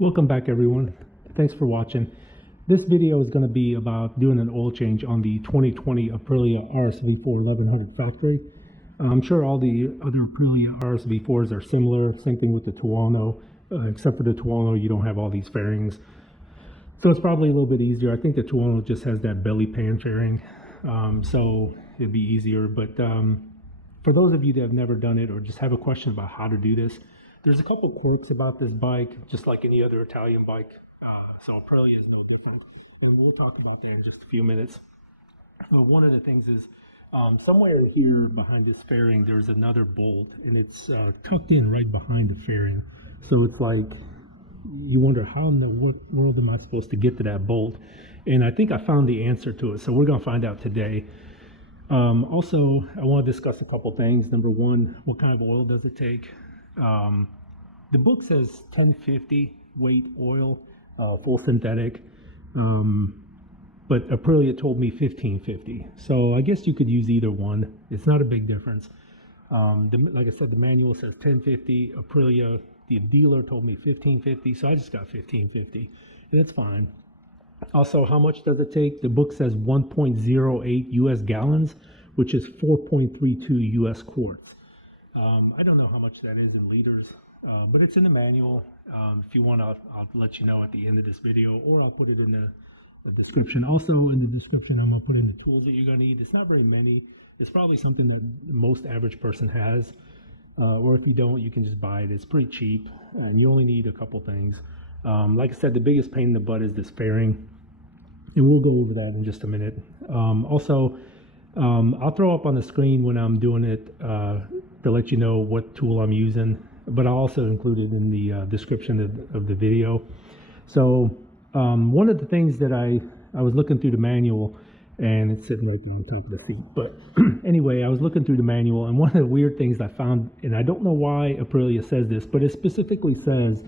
Welcome back everyone. Thanks for watching. This video is going to be about doing an oil change on the 2020 Aprilia RSV4 1100 Factory. I'm sure all the other Aprilia RSV4s are similar. Same thing with the Tuono, except for the Tuono you don't have all these fairings. So it's probably a little bit easier. I think the Tuono just has that belly pan fairing, so it'd be easier. But for those of you that have never done it or just have a question about how to do this, there's a couple quirks about this bike, just like any other Italian bike. So Aprilia is no different, and we'll talk about that in just a few minutes. One of the things is somewhere here behind this fairing, there's another bolt, and it's tucked in right behind the fairing. So it's like you wonder, how in the world am I supposed to get to that bolt? And I think I found the answer to it, so we're going to find out today. Also, I want to discuss a couple things. Number one, what kind of oil does it take? The book says 1050 weight oil, full synthetic, but Aprilia told me 1550. So I guess you could use either one. It's not a big difference. Like I said, the manual says 1050. Aprilia, the dealer, told me 1550, so I just got 1550, and it's fine. Also, how much does it take? The book says 1.08 US gallons, which is 4.32 US quarts. I don't know how much that is in liters, but it's in the manual. If you want, I'll let you know at the end of this video, or I'll put it in the description. Also in the description, I'm going to put in the tools that you're going to need. It's not very many. It's probably something that most average person has, or if you don't, you can just buy it. It's pretty cheap, and you only need a couple things. Like I said, the biggest pain in the butt is this fairing, and we'll go over that in just a minute. Also, I'll throw up on the screen when I'm doing it to let you know what tool I'm using, but I'll also include it in the description of the video. So one of the things that I was looking through the manual, and it's sitting right there on top of the seat, but anyway, I was looking through the manual, and one of the weird things I found, and I don't know why Aprilia says this, but it specifically says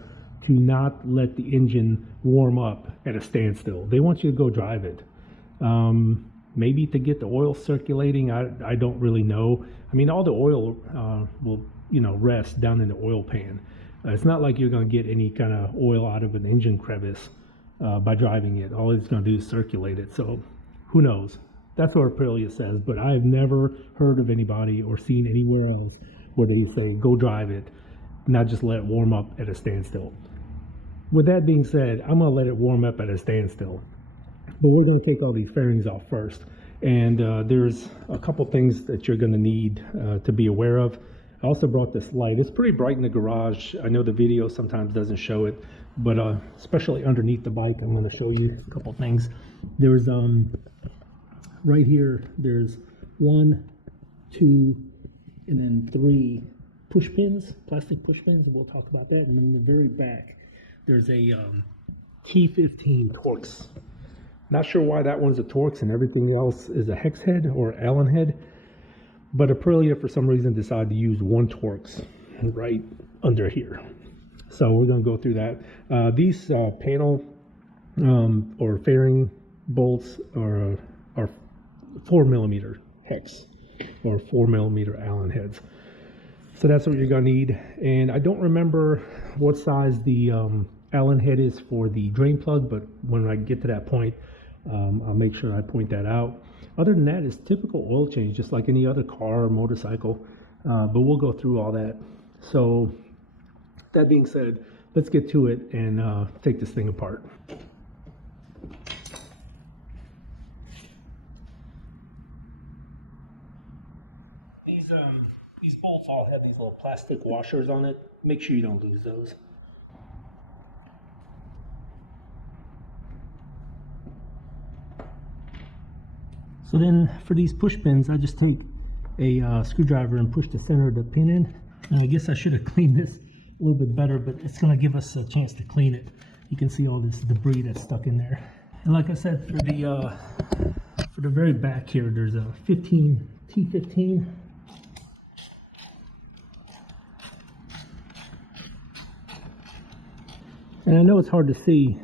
to not let the engine warm up at a standstill. They want you to go drive it. Maybe to get the oil circulating, I don't really know. I mean, all the oil will, rest down in the oil pan. It's not like you're going to get any kind of oil out of an engine crevice by driving it. All it's going to do is circulate it. So who knows? That's what Aprilia says, but I've never heard of anybody or seen anywhere else where they say go drive it, not just let it warm up at a standstill. With that being said, I'm going to let it warm up at a standstill. But we're going to take all these fairings off first, and there's a couple things that you're going to need to be aware of. I also brought this light. It's pretty bright in the garage. I know the video sometimes doesn't show it, but especially underneath the bike, I'm going to show you a couple things. There's right here, there's 1, 2, and then 3 push pins, plastic push pins, and we'll talk about that. And then in the very back, there's a T15 Torx. Not sure why that one's a Torx and everything else is a hex head or Allen head, but Aprilia for some reason decided to use one Torx right under here. So we're going to go through that. These panel or fairing bolts are 4mm hex or 4mm Allen heads. So that's what you're going to need. And I don't remember what size the Allen head is for the drain plug, but when I get to that point, I'll make sure I point that out. Other than that, it's typical oil change, just like any other car or motorcycle, but we'll go through all that. So that being said, let's get to it and take this thing apart. These bolts all have these little plastic washers on it. Make sure you don't lose those. So then for these push pins, I just take a screwdriver and push the center of the pin in. And I guess I should have cleaned this a little bit better, but it's going to give us a chance to clean it. You can see all this debris that's stuck in there. And like I said, for the very back here, there's a T15. And I know it's hard to see.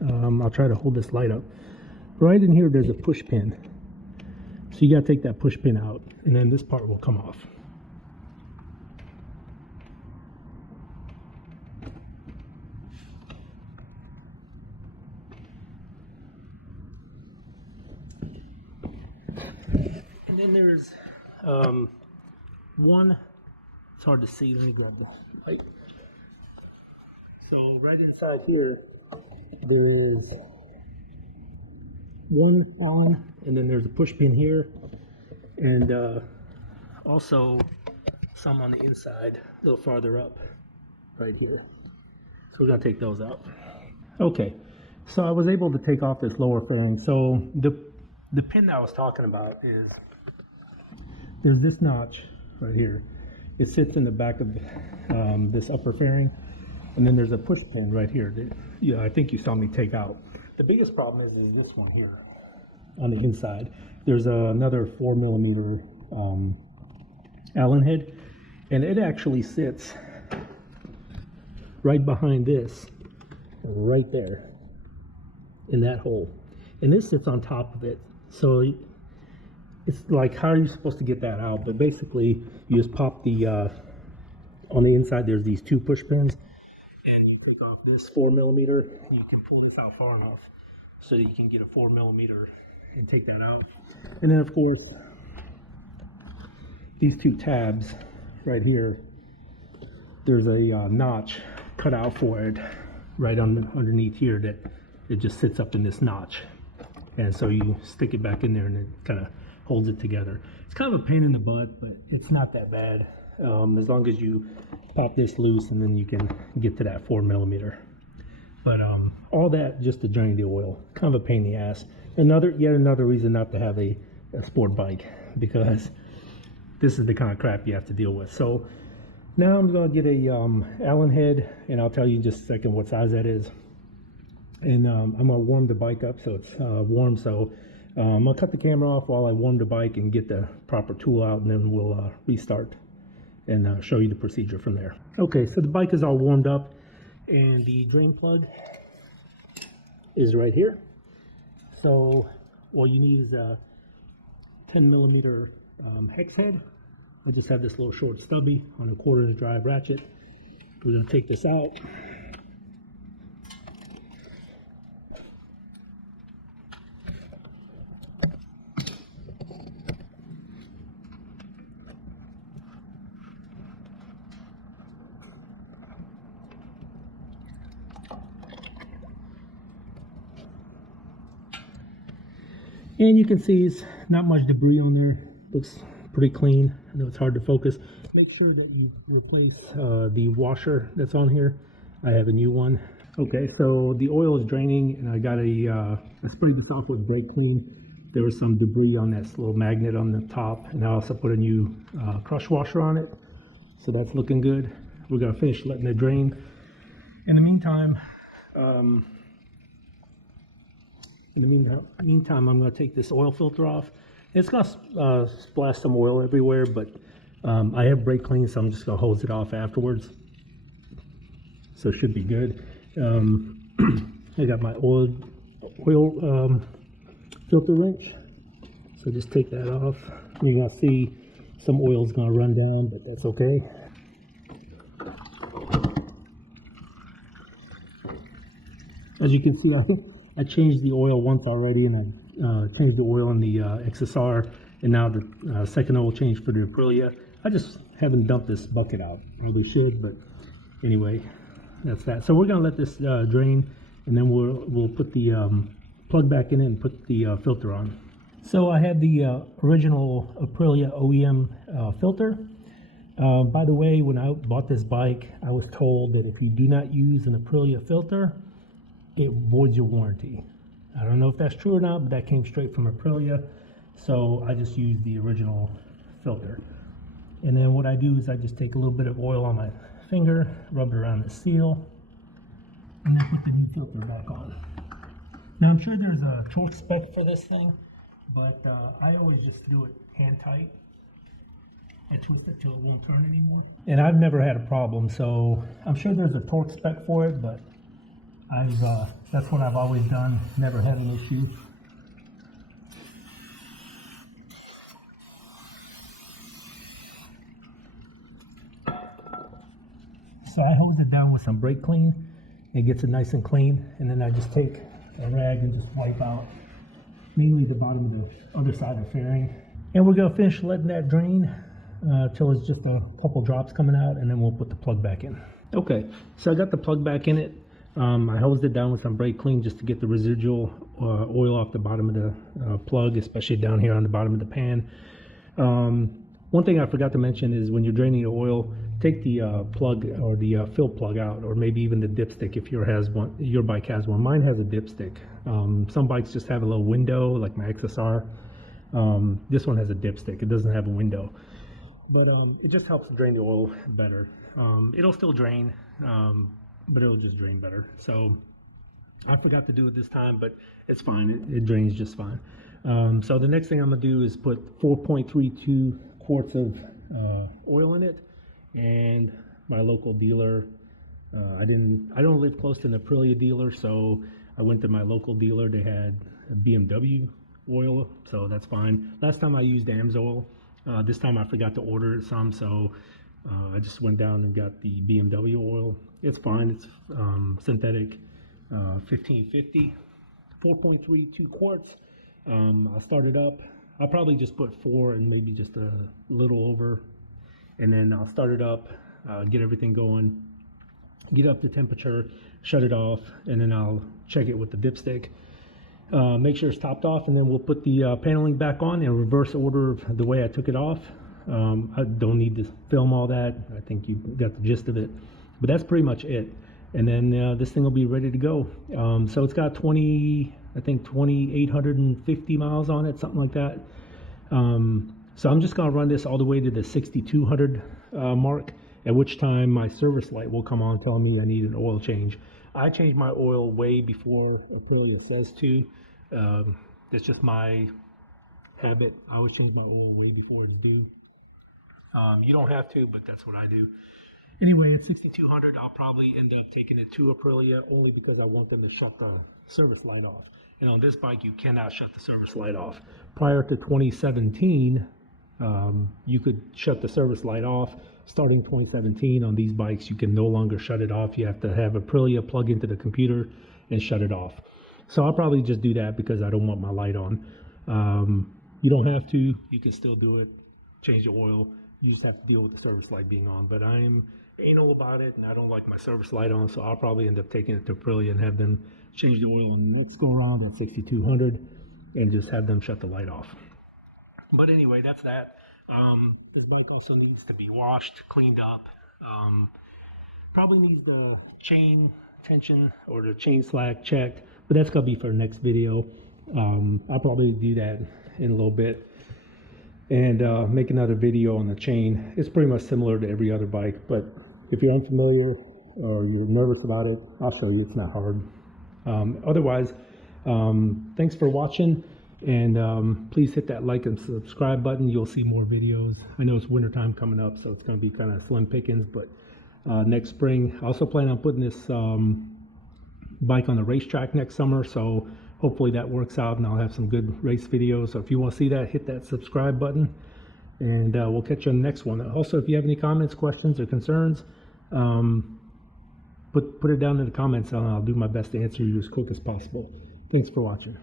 I'll try to hold this light up. Right in here, there's a push pin. So you got to take that push pin out, and then this part will come off. then there's one, it's hard to see, let me grab the light. So right inside here, there is one Allen, and then there's a push pin here, and also some on the inside, a little farther up, right here. So we're gonna take those out. Okay, so I was able to take off this lower fairing. So the pin that I was talking about is, there's this notch right here. It sits in the back of this upper fairing, and then there's a push pin right here that, yeah, I think you saw me take out. The biggest problem is this one here on the inside. There's another 4mm Allen head, and it actually sits right behind this, right there, in that hole. And this sits on top of it. So it's like, how are you supposed to get that out? But basically, you just pop the, on the inside, there's these two push pins, and you take off this 4mm. You can pull this out far enough so that you can get a 4mm and take that out. And then, of course, these two tabs right here, there's a notch cut out for it right underneath here, that it just sits up in this notch. And so you stick it back in there and it kind of holds it together. It's kind of a pain in the butt, but it's not that bad, as long as you pop this loose, and then you can get to that 4mm. But all that just to drain the oil, kind of a pain in the ass. Yet another reason not to have a sport bike, because this is the kind of crap you have to deal with. So now I'm going to get a Allen head, and I'll tell you in just a second what size that is. And I'm going to warm the bike up so it's warm. So I'm going to cut the camera off while I warm the bike and get the proper tool out, and then we'll restart and show you the procedure from there. Okay, so the bike is all warmed up, and the drain plug is right here. So all you need is a 10mm hex head. I'll just have this little short stubby on a 1/4" drive ratchet. We're going to take this out. And you can see it's not much debris on there. Looks pretty clean. I know it's hard to focus. Make sure that you replace the washer that's on here. I have a new one. Okay, so the oil is draining, and I got I sprayed this off with brake clean. There was some debris on that little magnet on the top, and I also put a new crush washer on it. So that's looking good. We're gonna finish letting it drain. In the meantime, I'm going to take this oil filter off. It's going to splash some oil everywhere, but I have brake clean, so I'm just going to hose it off afterwards. So it should be good. I got my oil filter wrench. So just take that off. You're going to see some oil is going to run down, but that's okay. As you can see, I changed the oil once already, and I changed the oil in the XSR, and now the second oil change for the Aprilia. I just haven't dumped this bucket out. Probably should, but anyway, that's that. So we're gonna let this drain, and then we'll put the plug back in it and put the filter on. So I had the original Aprilia OEM filter. By the way, when I bought this bike, I was told that if you do not use an Aprilia filter, it voids your warranty. I don't know if that's true or not, but that came straight from Aprilia. So I just used the original filter. And then what I do is I just take a little bit of oil on my finger, rub it around the seal, and then put the new filter back on. Now I'm sure there's a torque spec for this thing, but I always just do it hand tight and twist it till it won't turn anymore. And I've never had a problem, so I'm sure there's a torque spec for it, but that's what I've always done, never had an issue. So I hold it down with some brake clean. It gets it nice and clean, and then I just take a rag and just wipe out mainly the bottom of the other side of the fairing. And we're gonna finish letting that drain till it's just a couple drops coming out, and then we'll put the plug back in. Okay, so I got the plug back in it. I hosed it down with some brake clean just to get the residual oil off the bottom of the plug, especially down here on the bottom of the pan. One thing I forgot to mention is when you're draining the oil, take the plug or the fill plug out, or maybe even the dipstick if your bike has one. Mine has a dipstick. Some bikes just have a little window, like my XSR. This one has a dipstick. It doesn't have a window, but it just helps drain the oil better. It'll still drain, but it'll just drain better. So I forgot to do it this time, but it's fine. It drains just fine. So the next thing I'm gonna do is put 4.32 quarts of oil in it, and my local dealer. I don't live close to an Aprilia dealer, so I went to my local dealer. They had a BMW oil, so that's fine. Last time I used AMSOIL. This time I forgot to order some, so I just went down and got the BMW oil. It's fine. It's synthetic, 1550, 4.32 quarts. I'll start it up. I'll probably just put 4 and maybe just a little over, and then I'll start it up, get everything going, get up to temperature, shut it off, and then I'll check it with the dipstick. Make sure it's topped off, and then we'll put the paneling back on in reverse order of the way I took it off. I don't need to film all that. I think you got the gist of it, but that's pretty much it. And then this thing will be ready to go. So it's got 2,850 miles on it, something like that. So I'm just gonna run this all the way to the 6,200 mark, at which time my service light will come on telling me I need an oil change. I change my oil way before Aprilia says to. It's just my habit. I always change my oil way before it's due. You don't have to, but that's what I do. Anyway, at 6,200, I'll probably end up taking it to Aprilia only because I want them to shut the service light off. And on this bike, you cannot shut the service light off. Prior to 2017, you could shut the service light off. Starting 2017, on these bikes, you can no longer shut it off. You have to have Aprilia plug into the computer and shut it off. So I'll probably just do that because I don't want my light on. You don't have to. You can still do it. Change the oil. You just have to deal with the service light being on. But I am anal about it, and I don't like my service light on, so I'll probably end up taking it to Aprilia and have them change the oil and let's go around at 6,200 and just have them shut the light off. But anyway, that's that. This bike also needs to be washed, cleaned up. Probably needs the chain tension or the chain slack checked, but that's gonna be for the next video. I'll probably do that in a little bit and make another video on the chain. It's pretty much similar to every other bike, but if you're unfamiliar or you're nervous about it, I'll show you. It's not hard. Otherwise, thanks for watching, and please hit that like and subscribe button. You'll see more videos. I know it's wintertime coming up, so it's going to be kind of slim pickings, but next spring I also plan on putting this bike on the racetrack next summer, so hopefully that works out and I'll have some good race videos. So if you want to see that, hit that subscribe button, and we'll catch you on the next one. Also, if you have any comments, questions, or concerns, put it down in the comments, and I'll do my best to answer you as quick as possible. Thanks for watching.